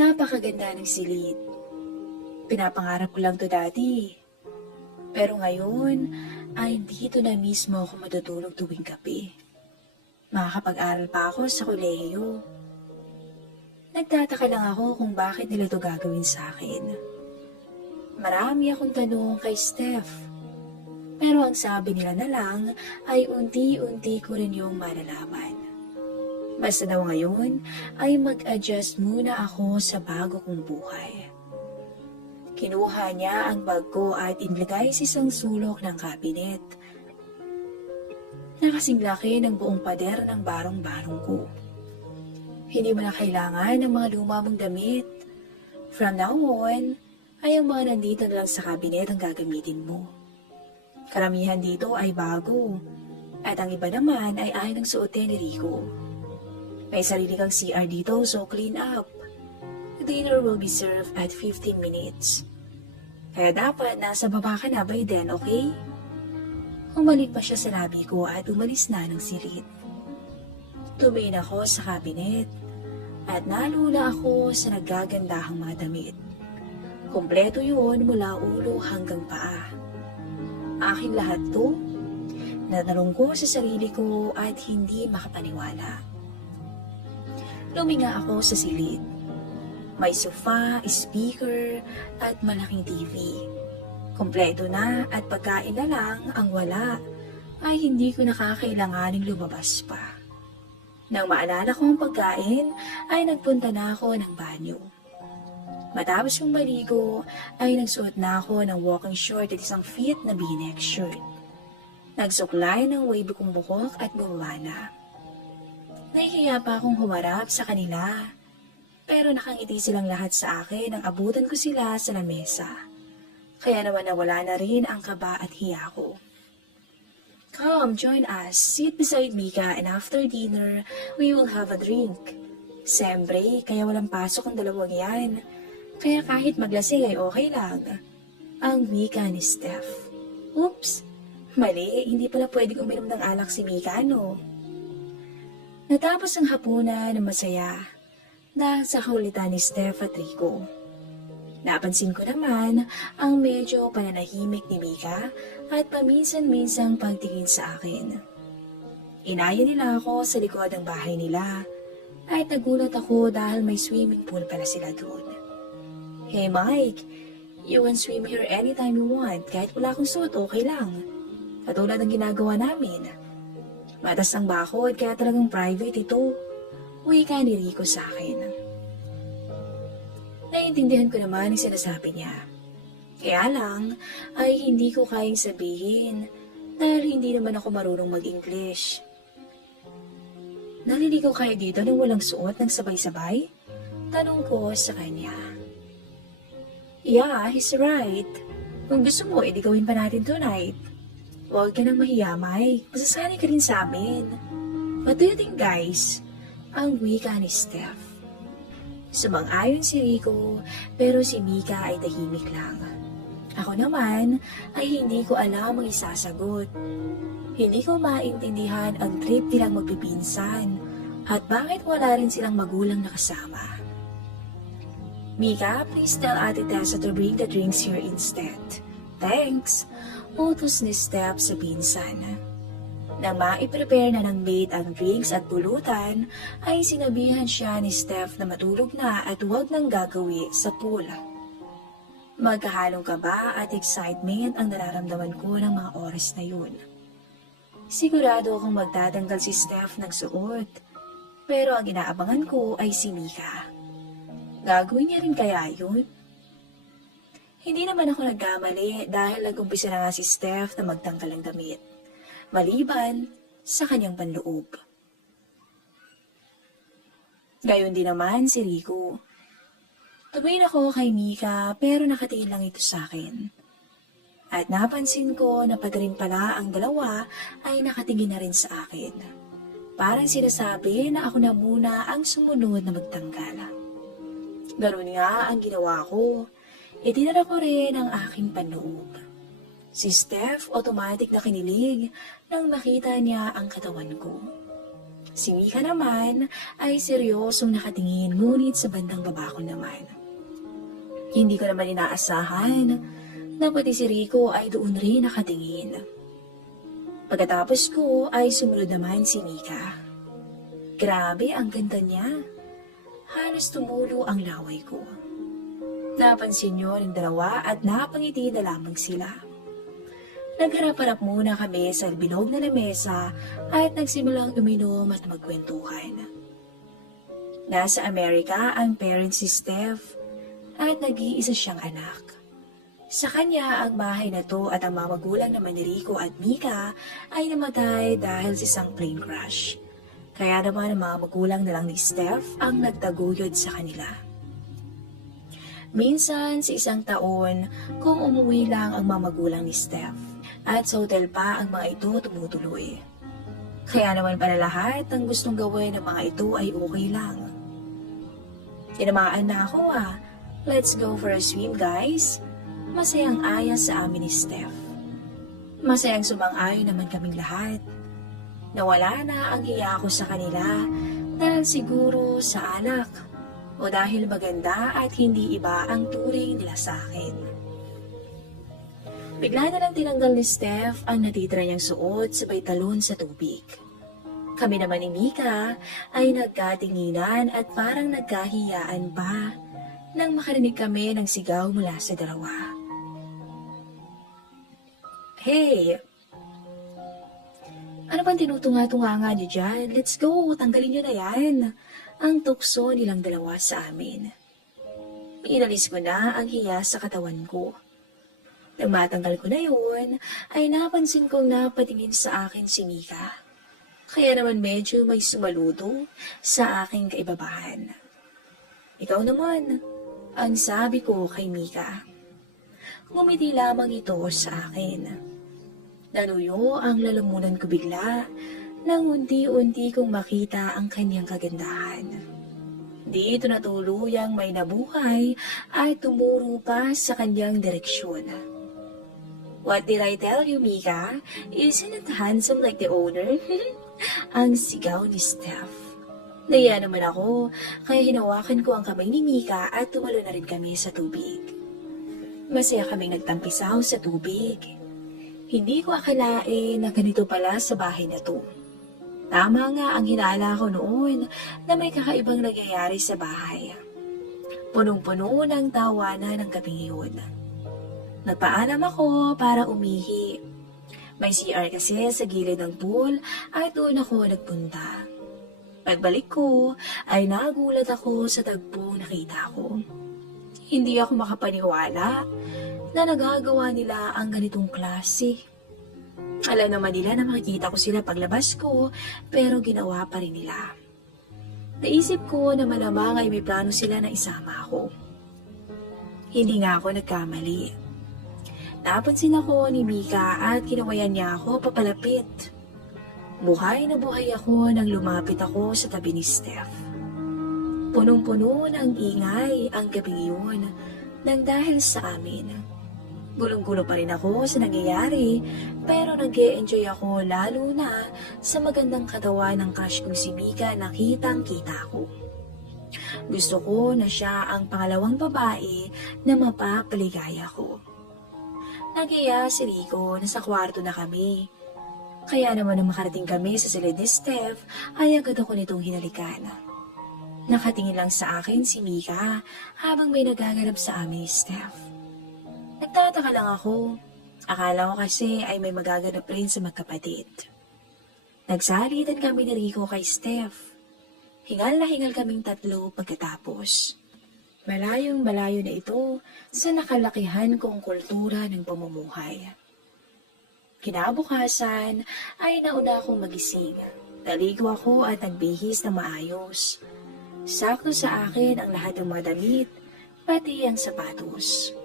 Napakaganda ng silid. Pinapangarap ko lang to dati. Pero ngayon ay dito na mismo ako matutulog tuwing gabi. Makakapag-aral pa ako sa kolehiyo. Nagtataka lang ako kung bakit nila to gagawin sa akin. Marami akong tanong kay Steph. Pero ang sabi nila na lang ay unti-unti ko rin yung malalaman. Basta daw ngayon ay mag-adjust muna ako sa bago kong buhay. Kinuha niya ang bag ko at inilagay sa isang sulok ng kabinet. Nakasing laki ng buong pader ng barong-barong ko. Hindi mo na kailangan ng mga luma mong damit. From now on, ay ang mga nandito na lang sa kabinet ang gagamitin mo. Karamihan dito ay bago, at ang iba naman ay ayaw ng suotin ni Rico. May sarili kang CR dito, so clean up. Dinner will be served at 15 minutes. Kaya dapat nasa baba ka na by then, okay? Humalik pa siya sa labi ko at umalis na ng silid. Tumingin ako sa kabinet at nalula ako sa nagagandahang mga damit. Kompleto yun mula ulo hanggang paa. Aking lahat to. Natanong ko sa sarili ko at hindi makapaniwala. Luminga ako sa silid. May sofa, speaker, at malaking TV. Kompleto na at pagkain na lang ang wala ay hindi ko nakakailanganing lumabas pa. Nang maalala ko ang pagkain ay nagpunta na ako ng banyo. Matapos yung maligo ay nagsuot na ako ng walking short at isang fit na v-neck shirt. Nagsuklay ng wavy kong buhok at bumaba na. Nahihiya pa akong humarap sa kanila. Pero nakangiti silang lahat sa akin nang abutan ko sila sa lamesa. Kaya naman nawala na rin ang kaba at hiya ko. Come, join us. Sit beside Mika and after dinner, we will have a drink. Siyempre, kaya walang pasok ang dalawang yan. Kaya kahit maglasing ay okay lang. Ang wika ni Steph. Oops, mali, hindi pala pwedeng uminom ng alak si Mika, no? Natapos ang hapunan na masaya dahil sa kaulitan ni Steph at Rico. Napansin ko naman ang medyo pananahimik ni Mika at paminsan-minsang pagtingin sa akin. Inaya nila ako sa likod ng bahay nila at nagulat ako dahil may swimming pool pala sila doon. Hey Mike, you can swim here anytime you want. Kahit wala akong suot, okay lang. Katulad ng ginagawa namin. Matas ang bakod kaya talagang private ito. Wika ni Rico sa akin. Naiintindihan ko naman ang sinasabi niya. Kaya lang ay hindi ko kayang sabihin dahil hindi naman ako marunong mag-English. Naliligaw kayo dito nang walang suot ng sabay-sabay? Tanong ko sa kanya. Yeah, he's right. Kung gusto mo, edi gawin pa natin tonight. Huwag ka nang mahiya, Mike. Masasanay ka rin sa amin. What do you think, guys? Ang wika ni Steph. Sumang-ayon si Rico, pero si Mika ay tahimik lang. Ako naman ay hindi ko alam ang isasagot. Hindi ko maintindihan ang trip nilang magpipinsan at bakit wala rin silang magulang na kasama. Mika, please tell Ate Tessa to bring the drinks here instead. Thanks, utos ni Steph sa pinsan. Nang maiprepare na ng maid ang drinks at pulutan, ay sinabihan siya ni Steph na matulog na at huwag nang gagawi sa pool. Magkahalong kaba at excitement ang nararamdaman ko ng mga oras na yun. Sigurado akong magtatanggal si Steph ng suot, pero ang inaabangan ko ay si Mika. Gagawin niya rin kaya yun? Hindi naman ako nagkamali dahil nag-umpisa na nga si Steph na magtanggal ng damit. Maliban sa kanyang panloob. Gayon din naman si Rico. Tumingin ako kay Mika pero nakatingin lang ito sa akin. At napansin ko na pati rin pala ang dalawa ay nakatingin na rin sa akin. Parang sinasabi na ako na muna ang sumunod na magtanggal. Ganun nga ang ginawa ko. Itinala ko rin ang aking panloob. Si Steph automatic na kinilig nang makita niya ang katawan ko. Si Mika naman ay seryosong nakatingin ngunit sa bandang baba ko naman. Hindi ko naman inaasahan na pati si Rico ay doon rin nakatingin. Pagkatapos ko ay sumunod naman si Mika. Grabe ang ganda niya. Halos tumulo ang laway ko. Napansin niyo ng dalawa at napangiti na lamang sila. Nagharap-harap muna kami sa bilog na lamesa at nagsimulang uminom at magkwentuhan. Nasa Amerika ang parents si Steph at nag-iisa siyang anak. Sa kanya ang bahay na to at ang mga magulang naman ni Rico at Mika ay namatay dahil sa isang plane crash. Kaya naman ang mga magulang na lang ni Steph ang nagtaguyod sa kanila. Minsan sa isang taon kung umuwi lang ang mga magulang ni Steph. At sa hotel pa ang mga ito tumutuloy. Kaya naman para lahat ang gustong gawin ng mga ito ay okay lang. Tinamaan na ako Let's go for a swim guys. Masayang aya sa amin ni Steph. Masayang sumang-ayon naman kaming lahat. Nawala na ang hiya ko sa kanila dahil siguro sa alak o dahil maganda at hindi iba ang turing nila sa akin. Bigla na lang tinanggal ni Steph ang natitira niyang suot sabay talon sa tubig. Kami naman ni Mika ay nagkatinginan at parang nagkahiyaan pa nang makarinig kami ng sigaw mula sa dalawa. Hey! Ano bang tinutunga-tunga niyo dyan? Let's go! Tanggalin niyo na yan! Ang tukso nilang dalawa sa amin. Inalis ko na ang hiya sa katawan ko. Nang matanggal ko na yun, ay napansin kong napatingin sa akin si Mika. Kaya naman medyo may sumaludo sa aking kaibabahan. Ikaw naman, ang sabi ko kay Mika. Ngumiti lamang ito sa akin. Nanuyo ang lalamunan ko bigla nang unti-unti kong makita ang kanyang kagandahan. Dito na tuluyang may nabuhay ay tumuro pa sa kanyang direksyon. What did I tell you, Mika? Isn't it handsome like the owner? Ang sigaw ni Steph. Naiya naman ako, kaya hinawakan ko ang kamay ni Mika at tumalo na rin kami sa tubig. Masaya kaming nagtampisaw sa tubig. Hindi ko akalain na ganito pala sa bahay na to. Tama nga ang hinala ko noon na may kakaibang nangyayari sa bahay. Punong-puno ng tawanan ng gabing yun. Nagpaalam ako para umihi. May CR kasi sa gilid ng pool at doon ako nagpunta. Pagbalik ko ay nagulat ako sa tagpong nakita ko. Hindi ako makapaniwala na nagagawa nila ang ganitong klase. Alam naman nila na makikita ko sila paglabas ko pero ginawa pa rin nila. Naisip ko na malamang ay may plano sila na isama ako. Hindi nga ako nagkamali. Napansin ako ni Mika at kinawayan niya ako papalapit. Buhay na buhay ako nang lumapit ako sa tabi ni Steph. Punong-puno ng ingay ang gabing yun nang dahil sa amin. Gulong-gulo pa rin ako sa nangyayari pero nag-e-enjoy ako lalo na sa magandang katawan ng crush kong si Mika na kitang-kita ko. Gusto ko na siya ang pangalawang babae na mapapaligaya ko. Nagiya si Rico na sa kwarto na kami. Kaya naman nang makarating kami sa silid ni Steph, ay agad ako nitong hinalikan. Nakatingin lang sa akin si Mika habang may nagaganap sa amin ni Steph. Nagtataka lang ako. Akala ko kasi ay may magaganap rin sa magkapatid. Nagsalitan kami ni Rico kay Steph. Hingal na hingal kaming tatlo pagkatapos. Malayong malayo na ito sa nakalakihan kong kultura ng pamumuhay. Kinabukasan ay nauna akong magising. Naligo ako at nagbihis na maayos. Sakto sa akin ang lahat ng mga damit, pati ang sapatos.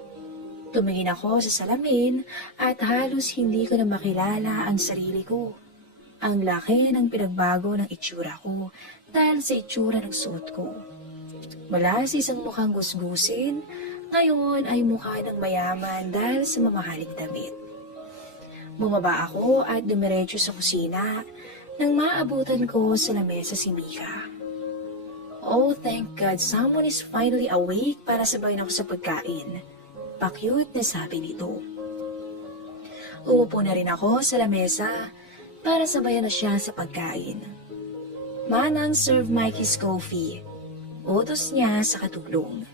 Tumingin ako sa salamin at halos hindi ko na makilala ang sarili ko. Ang laki ng pinagbago ng itsura ko dahil sa itsura ng suot ko. Mula sa isang mukhang gusgusin, ngayon ay mukha ng mayaman dahil sa mamahaling damit. Bumaba ako at dumiretso sa kusina nang maabutan ko sa lamesa si Mika. Oh, thank God, someone is finally awake para sabayin ako sa pagkain. Pa-cute na sabi nito. Umupo na rin ako sa lamesa para sabayan na siya sa pagkain. Manang serve Mike his coffee. Utos niya sa katulong.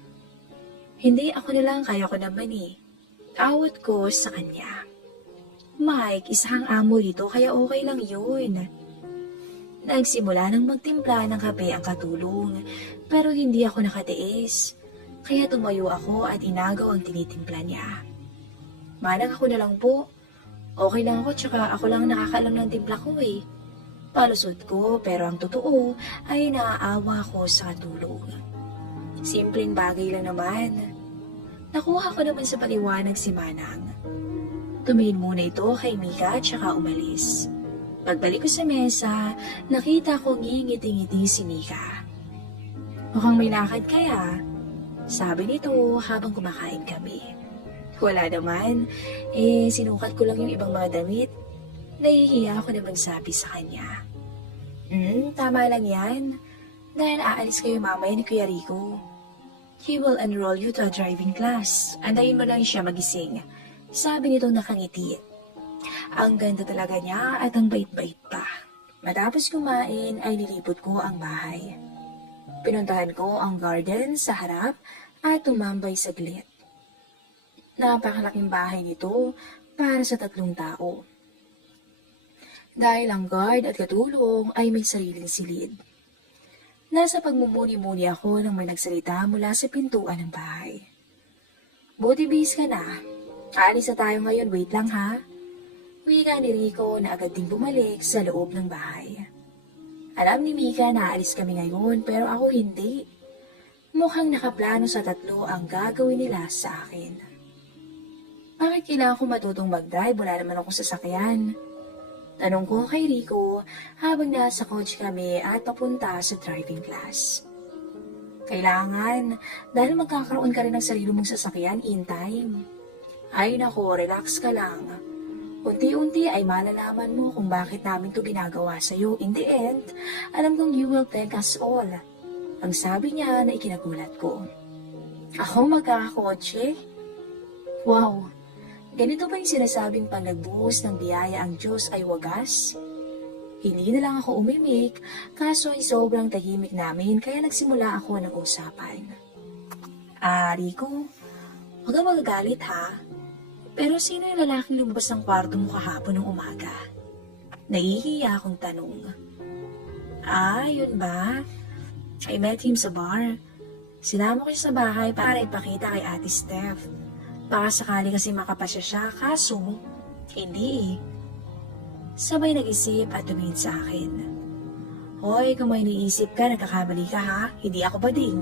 Hindi ako nilang kaya ko naman eh. Awat ko sa kanya. Mike, isang amo dito kaya okay lang yun. Nagsimula nang magtimpla ng kape ang katulong pero hindi ako nakatiis. Kaya tumayo ako at inagaw ang tinitimpla niya. Manang ako na lang po. Okay lang ako tsaka ako lang nakakaalam ng timpla ko eh. Palusot ko pero ang totoo ay naaawa ko sa katulong. Simpleng bagay lang naman. Nakuha ko naman sa paliwanag si Manang. Tumingin muna ito kay Mika tsaka umalis. Pagbalik ko sa mesa, nakita ko ngingiti-ngiti si Mika. Mukhang may lakad kaya? Sabi nito habang kumakain kami. Wala naman, sinukat ko lang yung ibang mga damit. Nahihiya ako na magsabi sa kanya. Tama lang yan. Dahil aalis kayo mamaya ni Kuya Rico. He will enroll you to a driving class. Andayin mo lang siya magising. Sabi nito nakangiti. Ang ganda talaga niya at ang bait-bait pa. Matapos kumain ay nilipot ko ang bahay. Pinuntahan ko ang garden sa harap at tumambay saglit. Napakalaking bahay nito para sa 3 tao. Dahil ang guard at katulong ay may sariling silid. Nasa pagmumuni-muni ako nang may nagsalita mula sa pintuan ng bahay. Buti bis ka na. Aalis na tayo ngayon, wait lang ha. Wika ni Rico na agad ding bumalik sa loob ng bahay. Alam ni Mika na aalis kami ngayon pero ako hindi. Mukhang nakaplano sa 3 ang gagawin nila sa akin. Bakit kailangan ko matutong mag-drive? Wala naman akong sasakyan. Tanong ko kay Rico habang nasa coach kami at papunta sa driving class. Kailangan, dahil magkakaroon ka rin ng sarili mong sasakyan in time. Ay nako, relax ka lang. Unti-unti ay malalaman mo kung bakit namin to ginagawa sa'yo. In the end, alam kong you will thank us all. Ang sabi niya na ikinagulat ko. Ako magkakakotse? Wow, ganito ba yung sinasabing pag nagbuhos ng biyaya ang Diyos ay wagas? Hindi na lang ako umimik, kaso ay sobrang tahimik namin kaya nagsimula ako ng usapan. Rico, huwag kang magagalit ha. Pero sino yung lalaking lumabas ng kwarto mo kahapon ng umaga? Nahihiya akong tanong. Yun ba? I met him sa bar. Sinama ko siya sa bahay para ipakita kay Ate Steph. Baka sakali kasi makapasya siya, kaso hindi eh. Sabay nag-isip at tumingin sa akin. Hoy, kung may naisip ka, nagkakamali ka ha? Hindi ako ba ding?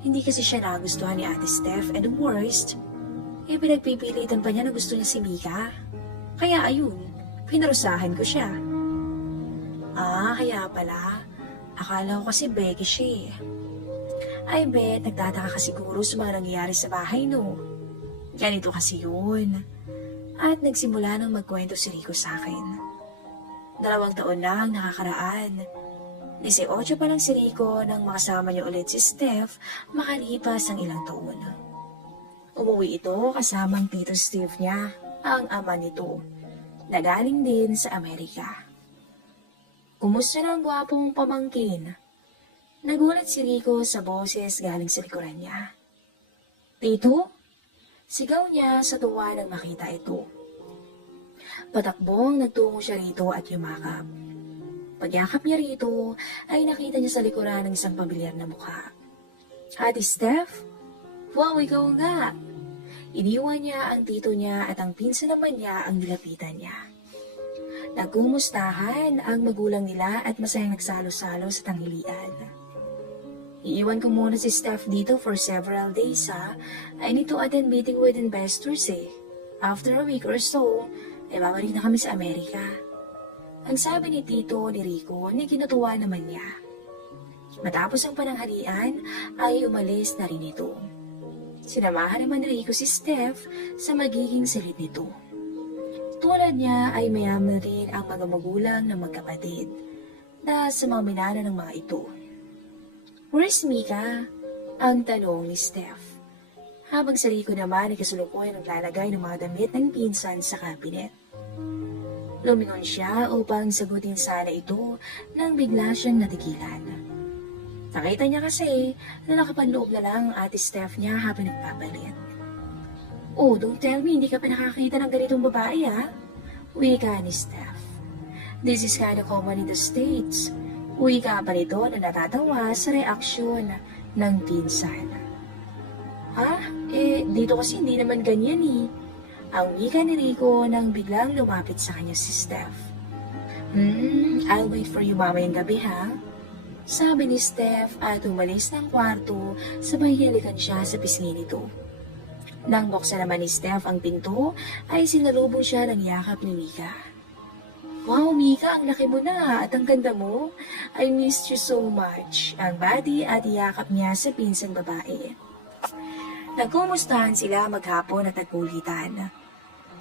Hindi kasi siya nagustuhan ni Ate Steph and worst, pinagpipilitan pa niya na gusto niya si Mika. Kaya ayun, pinarusahan ko siya. Kaya pala. Akala ko kasi Becky siya eh. I bet, nagtataka ka siguro sa mga nangyayari sa bahay, no? Ganito kasi yun. At nagsimula nang magkwento si Rico sa akin. 2 taon lang nakakaraan. 18 pa lang si Rico nang makasama niya ulit si Steph makalipas ang ilang taon. Umuwi ito kasama ang Tito Steve niya, ang ama nito, na galing din sa Amerika. Kumusta na ang gwapong pamangkin? Nagulat si Rico sa boses galing sa likuran niya. Tito? Sigaw niya sa tuwa nang makita ito. Patakbong nagtungo siya rito at yumakap. Pagyakap niya rito ay nakita niya sa likuran ng isang pamilyar na mukha. Ate Steph? Wow, ikaw nga! Iniwan niya ang tito niya at ang pinsan naman niya ang nilapitan niya. Nagkumustahan ang magulang nila at masayang nagsalo-salo sa tanghalian. Iiwan ko muna si Steph dito for several days ha. I need to attend meeting with investors eh. After a week or so, ay babalik na kami sa Amerika. Ang sabi ni Tito ni Rico na kinutuwa naman niya. Matapos ang pananghalian ay umalis na rin ito. Sinamahan naman ni Rico si Steph sa magiging silid nito. Tulad niya ay mayaman rin ang mga magulang ng magkapatid na sa mga minana ng mga ito. Where's Mika? Ang tanong ni Steph. Habang sa Rico naman ay kasalukuyan naglalagay ng mga damit ng pinsan sa kabinet. Lumingon siya upang sagutin sana ito nang bigla siyang natigilan. Nakita niya kasi na nakapanloob na lang ang ate Steph niya habang nagpapalit. Oh, don't tell me hindi ka pa nakakita ng ganitong babae ha? Wika ni Steph. This is kind of common in the States. Wika pa nito na natatawa sa reaksyon ng pinsan. Ha? Dito kasi hindi naman ganyan eh. Ang wika ni Rico nang biglang lumapit sa kanya si Steph. I'll wait for you mamayang gabi ha? Sabi ni Steph at umalis ng kwarto sabay hilikan siya sa pisngi nito. Nang buksan naman ni Steph ang pinto ay sinalubong siya ng yakap ni Mika. Wow Mika, ang laki mo na at ang ganda mo. I missed you so much. Ang bati at yakap niya sa pinsang babae. Nagkumustahan sila maghapon at nagkulitan.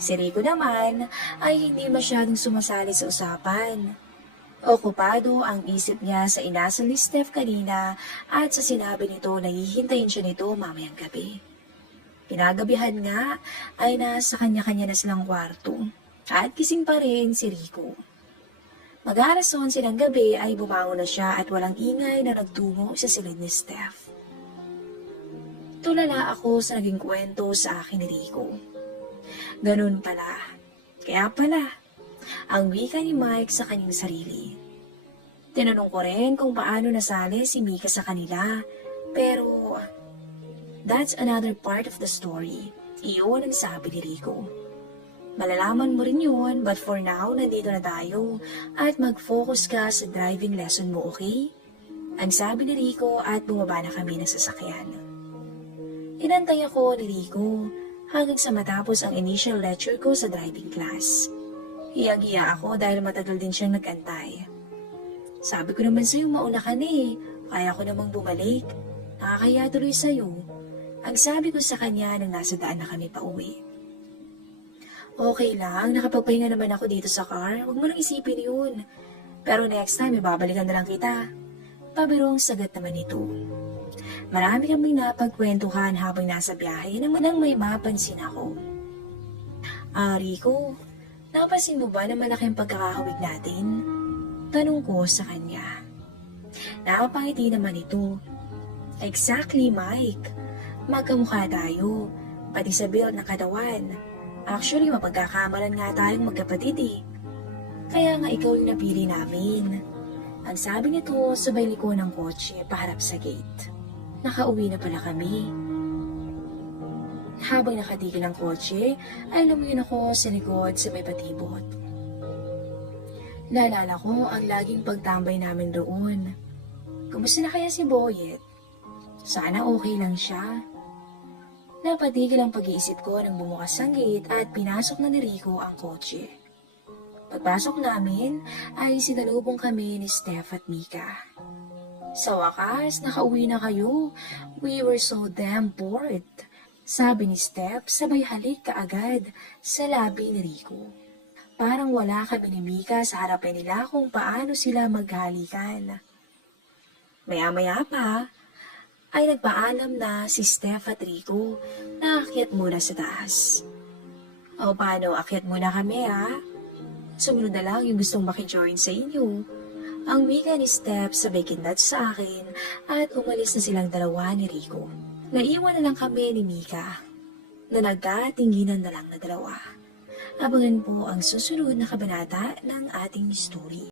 Si Rico naman ay hindi masyadong sumasali sa usapan. Okupado ang isip niya sa inasal ni Steph kanina at sa sinabi nito na hihintayin siya nito mamayang gabi. Pinagabihan nga ay nasa kanya-kanya na silang kwarto at gising pa rin si Rico. Mag-alas 11 ng gabi ay bumangon na siya at walang ingay na nagtungo sa silid ni Steph. Tulala ako sa naging kwento sa akin ni Rico. Ganun pala. Kaya pala, ang wika ni Mike sa kanyang sarili. Tinanong ko rin kung paano nasali si Mika sa kanila, pero that's another part of the story. Iyon ang sabi ni Rico. Malalaman mo rin yun, but for now, nandito na tayo at mag-focus ka sa driving lesson mo, okay? Ang sabi ni Rico at bumaba na kami ng sasakyan. Inantay ako ni Rico hanggang sa matapos ang initial lecture ko sa driving class. Hiyag-hiya ako dahil matagal din siyang nag-antay. Sabi ko naman sa'yo mauna ka na eh, kaya ko namang bumalik. Nakakaya tuloy sa'yo. Ang sabi ko sa kanya nang nasa daan na kami pa uwi. Okay lang, nakapagpahinga naman ako dito sa car, huwag mo nang isipin yun. Pero next time, ibabalikan na lang kita. Pabirong sagat naman ito. Marami kaming napagkwentuhan habang nasa biyahe nang may mapansin ako. Rico, napansin mo ba na malaking pagkakahawig natin? Tanong ko sa kanya. Nakapangiti naman ito. Exactly, Mike. Magkamukha tayo, pati sa build na katawan. Actually, mapagkakamalan nga tayong magkapatid eh. Kaya nga ikaw yung napili namin. Ang sabi nito, sabay liko ng kotse paharap sa gate. Nakauwi na pala kami. Habang nakatigil ang kotse, ay lumayon ako sa likod sa may patibot. Naalala ko ang laging pagtambay namin doon. Kumusta na kaya si Boyet? Sana okay lang siya. Napatigil ang pag-iisip ko nang bumukas ang gate at pinasok na ni Rico ang kotse. Pagpasok namin ay sinalubong kami ni Steph at Mika. Sa wakas, nakauwi na kayo. We were so damn bored. Sabi ni Steph, sabay halik kaagad sa labi ni Rico. Parang wala kami ni Mika sa harapan nila kung paano sila maghalikan. Maya-maya pa, ay nagpaalam na si Steph at Rico na akyat muna sa taas. O paano, akyat muna kami ha? Sumunod na lang yung gustong makijoin sa inyo. Ang wika ni Steph sabay kindat sa akin at umalis na silang dalawa ni Rico. Naiwan na lang kami ni Mika na nagkatinginan na lang na dalawa. Abangan po ang susunod na kabanata ng ating story.